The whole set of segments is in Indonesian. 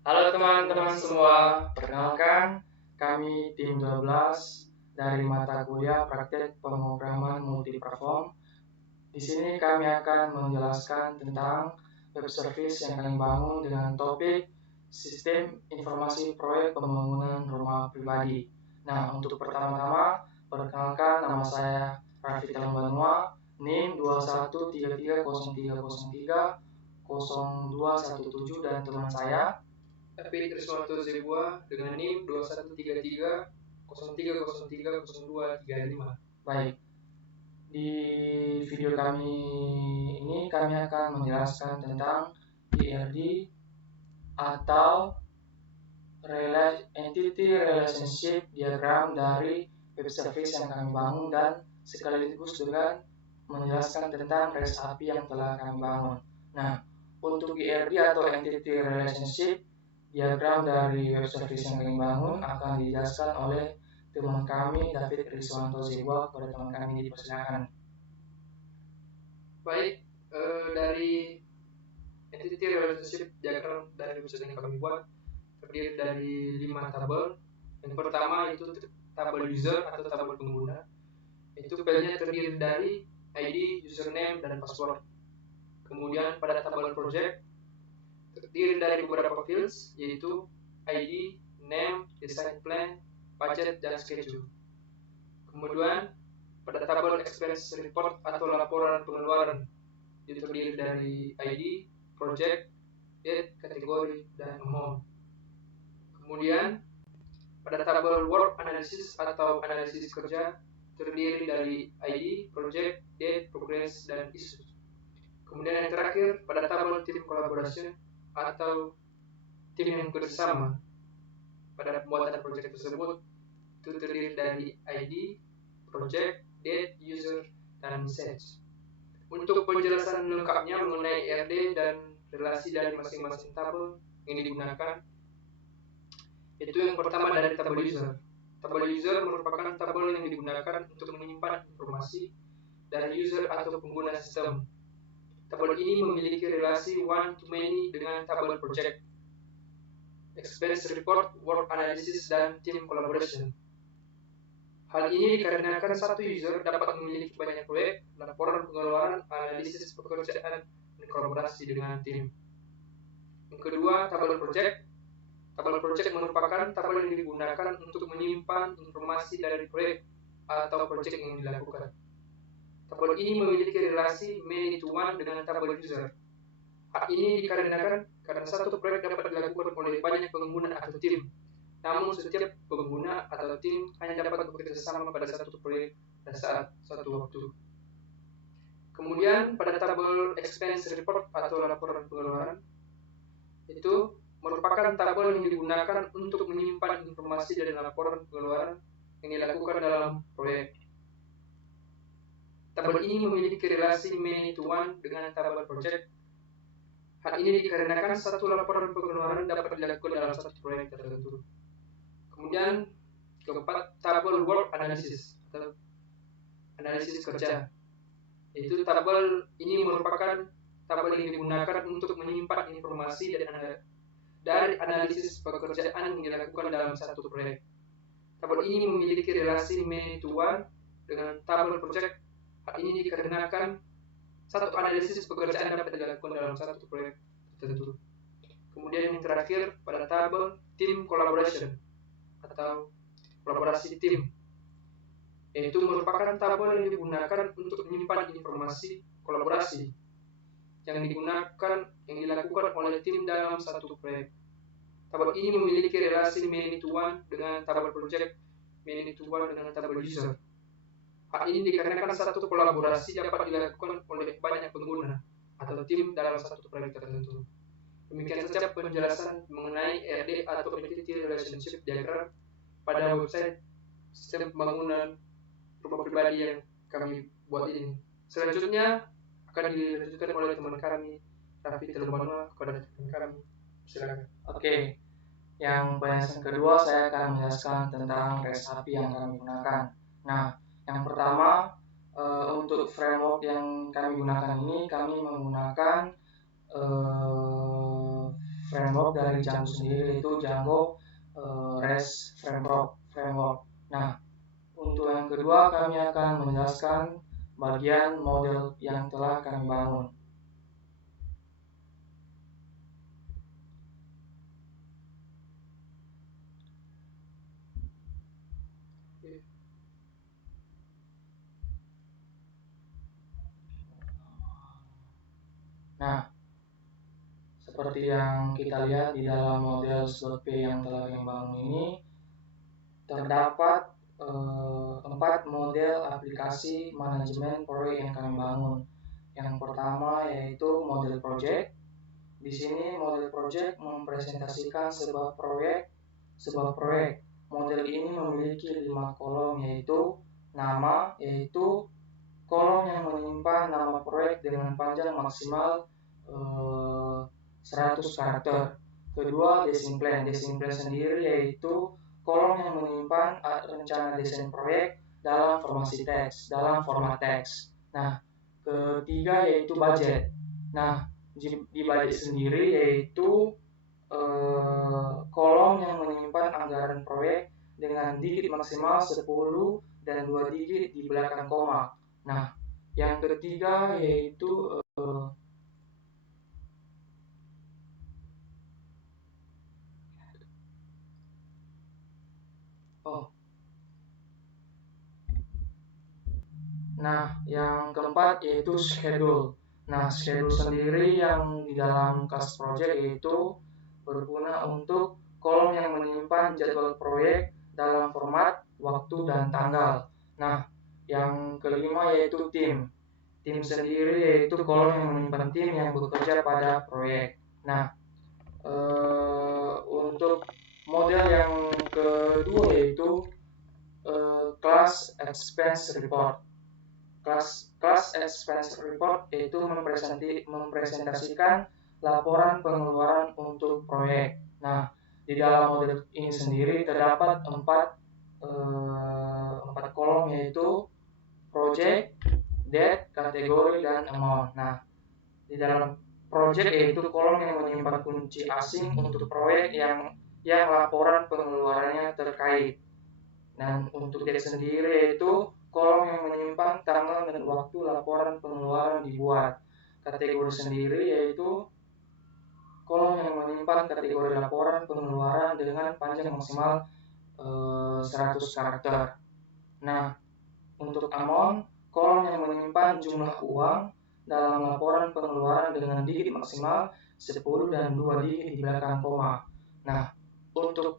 Halo teman-teman semua, perkenalkan kami tim 12 dari mata kuliah praktek pemrograman multiplatform. Di sini kami akan menjelaskan tentang web service yang kami bangun dengan topik sistem informasi proyek pembangunan rumah pribadi. Nah, untuk pertama-tama, perkenalkan nama saya Raffi Talumbanua, NIM 213303030217 dan teman saya David Riswanto Zebua dengan NIM 2133 03030235. Baik, di video kami ini kami akan menjelaskan tentang ERD atau Entity Relationship Diagram dari web service yang kami bangun dan sekaligus dengan menjelaskan tentang REST API yang telah kami bangun. Nah, untuk ERD atau Entity Relationship Diagram dari web service yang kami bangun akan dijelaskan oleh teman kami David Riswanto Zebua. Kepada teman kami dipersilakan. Baik, dari entity relationship diagram dari website yang kami buat terdiri dari 5 tabel. Yang pertama itu tabel user atau tabel pengguna. Itu filenya terdiri dari ID, username, dan password. Kemudian pada tabel project terdiri dari beberapa fields yaitu ID, name, design plan, budget, dan schedule. Kemudian pada tabel expense report atau laporan pengeluaran itu terdiri dari ID, project, date, kategori, dan amount. Kemudian pada tabel work analysis atau analisis kerja terdiri dari ID, project, date, progress, dan issue. Kemudian yang terakhir pada tabel tim collaboration atau tim yang bersama pada pembuatan project tersebut itu terdiri dari ID, project, date, user, dan message. Untuk penjelasan lengkapnya mengenai RD dan relasi dari masing-masing tabel yang digunakan, itu yang pertama dari tabel user. Tabel user merupakan tabel yang digunakan untuk menyimpan informasi dari user atau pengguna sistem. Tabel ini memiliki relasi one-to-many dengan tabel project, expense report, work analysis, dan team collaboration. Hal ini dikarenakan satu user dapat memiliki banyak proyek, laporan pengeluaran, analisis pekerjaan, dan kolaborasi dengan tim. Yang kedua, tabel project. Tabel project merupakan tabel yang digunakan untuk menyimpan informasi dari proyek atau proyek yang dilakukan. Tabel ini memiliki relasi many to one dengan tabel user. Hal ini dikarenakan karena satu proyek dapat dilakukan oleh banyak pengguna atau tim. Namun setiap pengguna atau tim hanya dapat bekerja sama pada satu proyek pada saat satu waktu. Kemudian pada tabel expense report atau laporan pengeluaran itu merupakan tabel yang digunakan untuk menyimpan informasi dari laporan pengeluaran yang dilakukan dalam proyek. Tabel ini memiliki relasi many to one dengan tabel project. Hal ini dikarenakan satu laporan pengeluaran dapat dilakukan dalam satu proyek tertentu. Kemudian keempat, tabel work analysis atau analisis kerja. Itu tabel ini merupakan tabel yang digunakan untuk menyimpan informasi dari analisis pekerjaan yang dilakukan dalam satu proyek. Tabel ini memiliki relasi many to one dengan tabel project. Hal ini dikarenakan satu analisis pekerjaan dapat dilakukan dalam satu proyek tertentu. Kemudian yang terakhir pada tabel team collaboration atau kolaborasi tim, yaitu merupakan tabel yang digunakan untuk menyimpan informasi kolaborasi yang dilakukan oleh tim dalam satu proyek. Tabel ini memiliki relasi many to one dengan tabel project, many to one dengan tabel user. Hal ini dikarenakan satu kolaborasi dapat dilakukan oleh banyak pengguna atau tim dalam satu proyek tertentu. Demikian saja penjelasan mengenai RD atau Entity Relationship Diagram pada website sistem pembangunan rumah pribadi yang kami buat ini. Selanjutnya akan dilanjutkan oleh teman kami, Raffi Talumbanua, kepada teman kami. Silakan. Oke, yang bahasan kedua saya akan menjelaskan tentang REST API yang kami gunakan. Nah, yang pertama untuk framework yang kami gunakan ini kami menggunakan framework dari Django sendiri, yaitu Django REST framework. Nah, untuk yang kedua kami akan menjelaskan bagian model yang telah kami bangun. Nah, seperti yang kita lihat di dalam model .p yang telah kami bangun ini, terdapat 4 model aplikasi manajemen proyek yang kami bangun. Yang pertama yaitu model project. Di sini model project mempresentasikan sebuah proyek. Model ini memiliki 5 kolom, yaitu nama, yaitu kolom yang menyimpan nama proyek dengan panjang maksimal 100 karakter. Kedua, design plan. Design plan sendiri yaitu kolom yang menyimpan rencana desain proyek dalam format teks. Nah, ketiga yaitu budget. Nah, di budget sendiri yaitu kolom yang menyimpan anggaran proyek dengan digit maksimal 10 dan 2 digit di belakang koma. Nah, yang ketiga yaitu Nah, yang keempat yaitu schedule. Nah, schedule sendiri yang di dalam kelas project yaitu berguna untuk kolom yang menyimpan jadwal proyek dalam format waktu dan tanggal. Nah, yang kelima yaitu tim. Tim sendiri yaitu kolom yang menyimpan tim yang bekerja pada proyek. Nah, untuk model yang kedua yaitu class expense report. Class expense report yaitu mempresentasikan laporan pengeluaran untuk proyek. Nah, di dalam model ini sendiri terdapat 4 kolom, yaitu project, date, kategori, dan amount. Nah, di dalam project yaitu kolom yang menyimpan kunci asing untuk proyek yang laporan pengeluarannya terkait. Dan untuk date sendiri yaitu kolom yang menyimpan tanggal dan waktu laporan pengeluaran dibuat. Kategori sendiri yaitu kolom yang menyimpan kategori laporan pengeluaran dengan panjang maksimal 100 karakter. Nah, untuk amount, kolom yang menyimpan jumlah uang dalam laporan pengeluaran dengan digit maksimal 10 dan 2 digit di belakang koma. Nah, untuk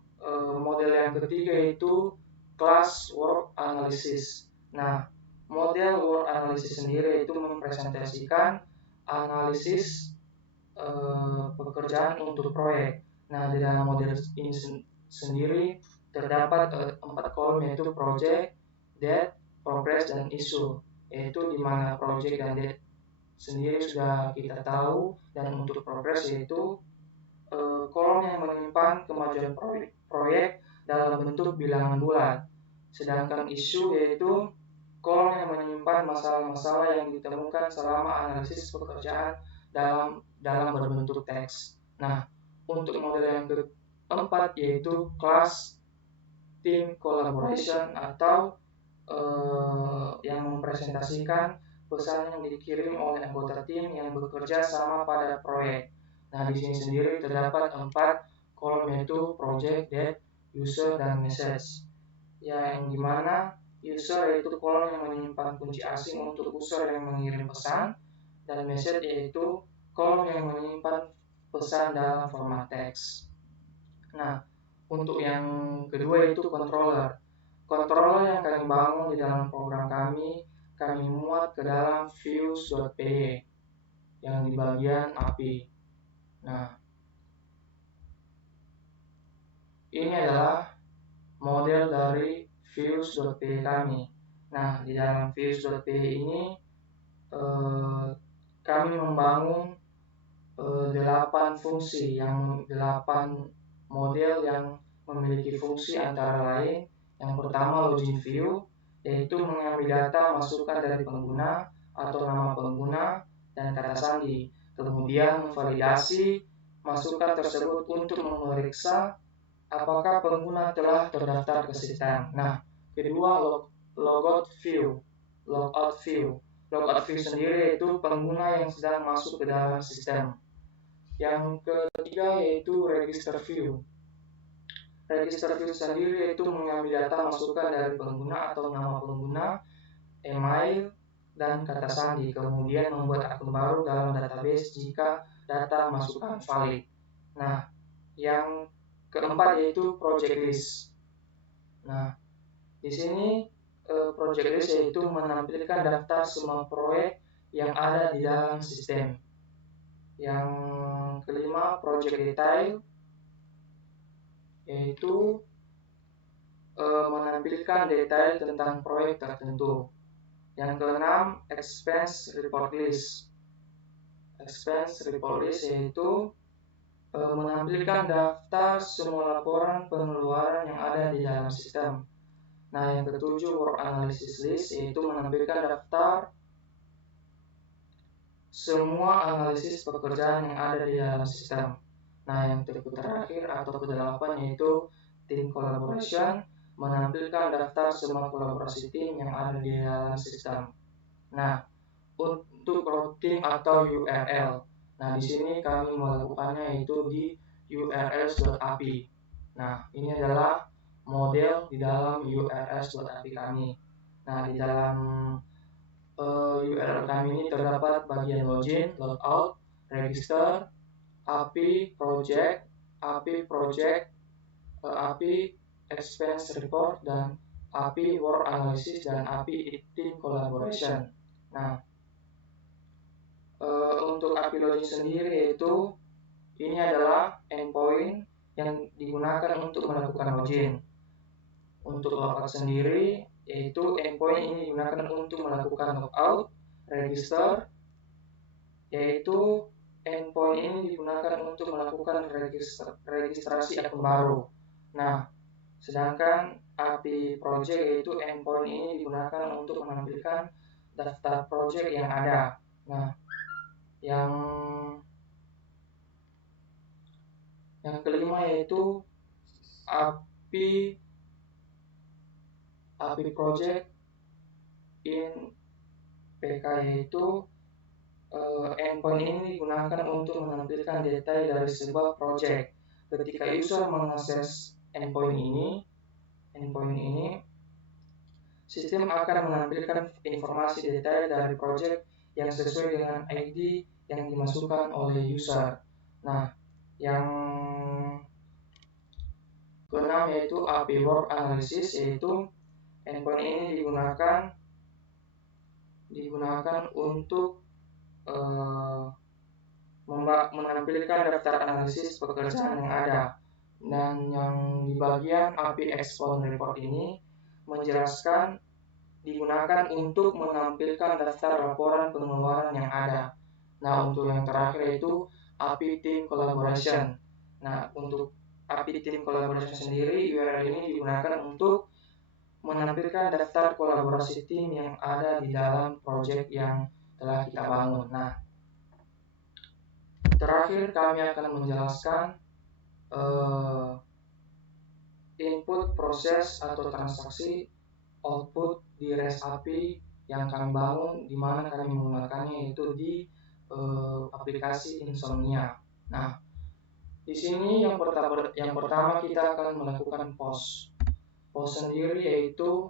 model yang ketiga yaitu class work analysis. Nah, model work analysis sendiri itu mempresentasikan analisis pekerjaan untuk proyek. Nah, di dalam model ini sendiri terdapat 4 kolom, yaitu project, date, progress, dan issue. Yaitu di mana project dan date sendiri sudah kita tahu, dan untuk progress yaitu kolom yang menyimpan kemajuan proyek dalam bentuk bilangan bulat. Sedangkan isu yaitu kolom yang menyimpan masalah-masalah yang ditemukan selama analisis pekerjaan dalam berbentuk teks. Nah, untuk model yang keempat yaitu class team collaboration atau yang mempresentasikan pesan yang dikirim oleh anggota tim yang bekerja sama pada proyek. Nah, di sini sendiri terdapat 4 kolom, yaitu project, date, user, dan message. Yang dimana user yaitu kolom yang menyimpan kunci asing untuk user yang mengirim pesan, dan message yaitu kolom yang menyimpan pesan dalam format teks. Nah, untuk yang kedua yaitu controller. Controller yang kami bangun di dalam program kami muat ke dalam views.py yang di bagian API. Nah, ini adalah model dari views.py kami. Nah, di dalam views.py ini kami membangun 8 fungsi, 8 model yang memiliki fungsi antara lain. Yang pertama login view, yaitu mengambil data masukan dari pengguna atau nama pengguna dan kata sandi. Kemudian validasi, masukan tersebut untuk memeriksa apakah pengguna telah terdaftar ke sistem. Nah, kedua, logout view. Logout view sendiri yaitu pengguna yang sedang masuk ke dalam sistem. Yang ketiga yaitu register view. Register view sendiri yaitu mengambil data masukan dari pengguna atau nama pengguna, email, dan kata sandi, kemudian membuat akun baru dalam database jika data masukan valid. Nah, yang keempat yaitu project list. Nah, di sini project list yaitu menampilkan daftar semua proyek yang ada di dalam sistem. Yang kelima, project detail, yaitu menampilkan detail tentang proyek tertentu. Yang keenam, expense report list. Expense report list yaitu menampilkan daftar semua laporan pengeluaran yang ada di dalam sistem. Nah, yang ketujuh, work analysis list yaitu menampilkan daftar semua analisis pekerjaan yang ada di dalam sistem. Nah, yang terakhir atau kedelapan yaitu team collaboration, menampilkan daftar semua kolaborasi tim yang ada di dalam sistem. Nah, untuk routing atau URL, nah di sini kami melakukannya yaitu di urls.api. Nah, ini adalah model di dalam urls.api kami. Nah, di dalam URL kami ini terdapat bagian login, logout, register, API project, API expense report, dan API work analysis, dan API team collaboration. Nah, untuk API login sendiri yaitu ini adalah endpoint yang digunakan untuk melakukan login. Untuk logout sendiri yaitu endpoint ini digunakan untuk melakukan logout. Register yaitu endpoint ini digunakan untuk melakukan registrasi akun baru. Nah, sedangkan API project yaitu endpoint ini digunakan untuk menampilkan daftar project yang ada. Nah, yang kelima yaitu API project in PK, yaitu endpoint ini digunakan untuk menampilkan detail dari sebuah project. Ketika user mengakses endpoint ini, sistem akan menampilkan informasi detail dari project yang sesuai dengan ID yang dimasukkan oleh user. Nah, yang keenam yaitu API work analysis, yaitu endpoint ini digunakan untuk menampilkan daftar analisis pekerjaan yang ada. Dan yang di bagian API exponent report ini menjelaskan digunakan untuk menampilkan daftar laporan pengeluaran yang ada. Nah, untuk yang terakhir yaitu API team collaboration. Nah, untuk API team collaboration sendiri, URL ini digunakan untuk menampilkan daftar kolaborasi tim yang ada di dalam proyek yang telah kita bangun. Nah, terakhir kami akan menjelaskan input, proses, atau transaksi output di REST API yang kami bangun, di mana kami menggunakannya yaitu di aplikasi Insomnia. Nah, di sini yang pertama kita akan melakukan post. Post sendiri yaitu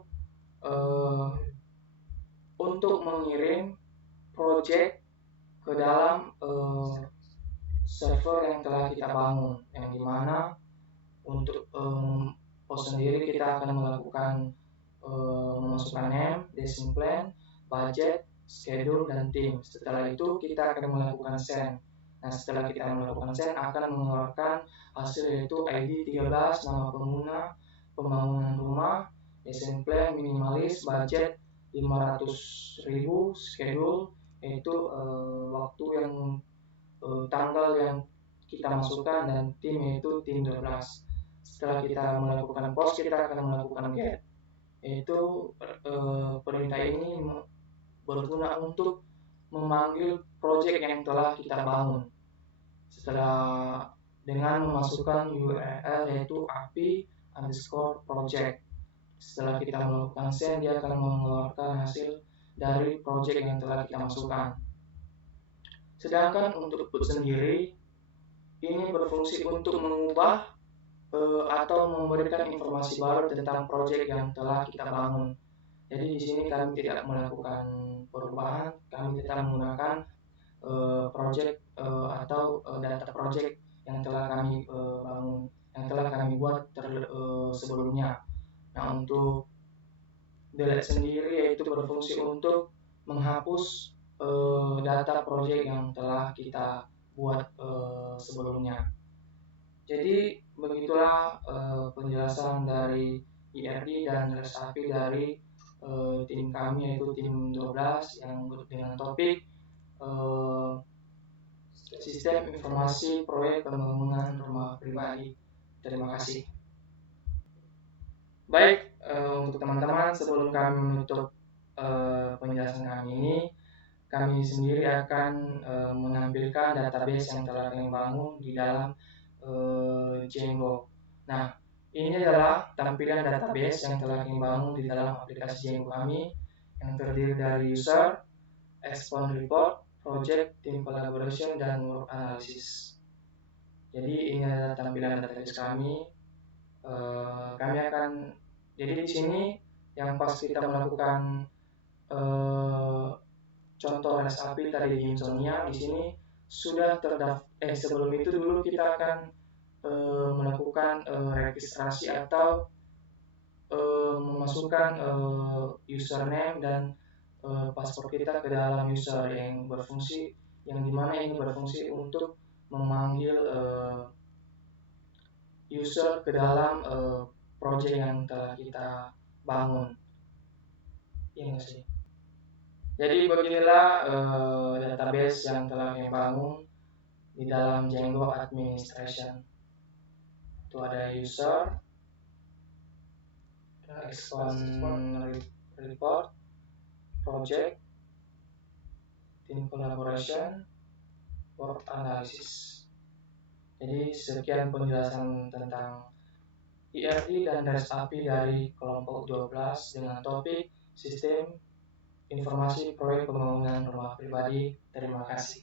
untuk mengirim project ke dalam server yang telah kita bangun, yang dimana untuk post sendiri kita akan melakukan memasukkan name, destination plan, budget, schedule, dan tim. Setelah itu kita akan melakukan send. Nah, setelah kita melakukan send akan mengeluarkan hasil yaitu ID 13, nama pengguna, pembangunan rumah, destination plan, minimalis, budget 500.000, schedule yaitu waktu yang tanggal yang kita masukkan, dan tim yaitu tim 12. Setelah kita melakukan post, kita akan melakukan get, yaitu perintah ini berguna untuk memanggil project yang telah kita bangun. setelah dengan memasukkan URL yaitu api_project. Setelah kita melakukan send, dia akan mengeluarkan hasil dari project yang telah kita masukkan. Sedangkan untuk put sendiri ini berfungsi untuk mengubah atau memberikan informasi baru tentang project yang telah kita bangun. Jadi di sini kami tidak melakukan perubahan, kami tetap menggunakan project atau data project yang telah kami bangun, yang telah kami buat sebelumnya. Nah, untuk delete sendiri yaitu berfungsi untuk menghapus data project yang telah kita buat sebelumnya. Jadi begitulah penjelasan dari IRD dan REST API dari tim kami, yaitu tim 12 yang dengan topik Sistem Informasi Proyek Pembangunan Rumah Pribadi. Terima kasih. Baik, untuk teman-teman, sebelum kami menutup penjelasan kami ini, kami sendiri akan menampilkan database yang telah kami bangun di dalam Django. Nah, ini adalah tampilan database yang telah kami bangun di dalam aplikasi Django kami, yang terdiri dari user, exponent report, project, team collaboration, dan work analysis. Jadi ini adalah tampilan database kami. Kami akan, jadi di sini yang pas kita melakukan contoh REST API tadi di Insomnia, di sini sudah terdaftar. Sebelum itu dulu kita akan melakukan registrasi atau memasukkan username dan paspor kita ke dalam user yang berfungsi, yang dimana ini berfungsi untuk memanggil user ke dalam project yang telah kita bangun. Iya nggak sih? Jadi beginilah database yang telah kami bangun di dalam Django Administration. Itu ada user, exponent report, project, team collaboration, work analysis. Jadi sekian penjelasan tentang IRD dan REST API dari kelompok 12 dengan topik Sistem Informasi Proyek Pembangunan Rumah Pribadi. Terima kasih.